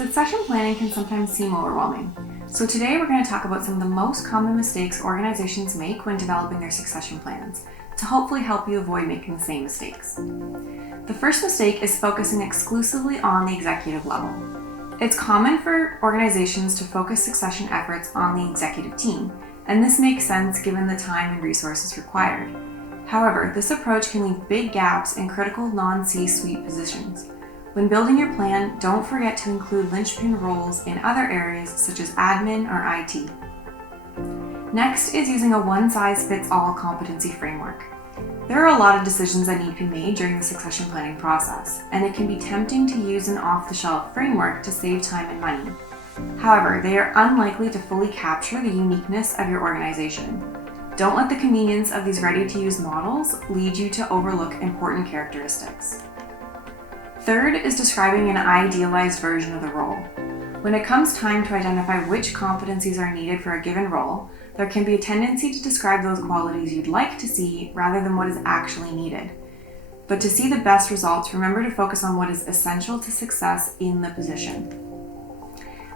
Succession planning can sometimes seem overwhelming. So today we're going to talk about some of the most common mistakes organizations make when developing their succession plans, to hopefully help you avoid making the same mistakes. The first mistake is focusing exclusively on the executive level. It's common for organizations to focus succession efforts on the executive team, and this makes sense given the time and resources required. However, this approach can leave big gaps in critical non-C-suite positions. When building your plan, don't forget to include linchpin roles in other areas such as admin or IT. Next is using a one-size-fits-all competency framework. There are a lot of decisions that need to be made during the succession planning process, and it can be tempting to use an off-the-shelf framework to save time and money. However, they are unlikely to fully capture the uniqueness of your organization. Don't let the convenience of these ready-to-use models lead you to overlook important characteristics. Third is describing an idealized version of the role. When it comes time to identify which competencies are needed for a given role, there can be a tendency to describe those qualities you'd like to see rather than what is actually needed. But to see the best results, remember to focus on what is essential to success in the position.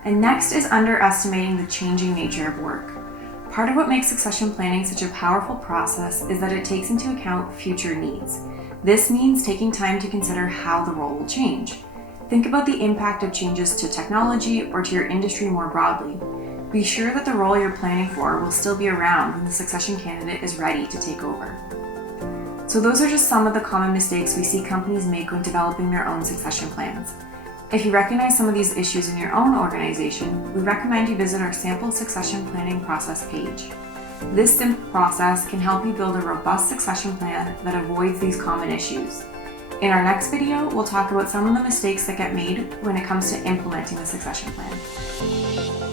And next is underestimating the changing nature of work. Part of what makes succession planning such a powerful process is that it takes into account future needs. This means taking time to consider how the role will change. Think about the impact of changes to technology or to your industry more broadly. Be sure that the role you're planning for will still be around when the succession candidate is ready to take over. So those are just some of the common mistakes we see companies make when developing their own succession plans. If you recognize some of these issues in your own organization, we recommend you visit our sample succession planning process page. This simple process can help you build a robust succession plan that avoids these common issues. In our next video, we'll talk about some of the mistakes that get made when it comes to implementing the succession plan.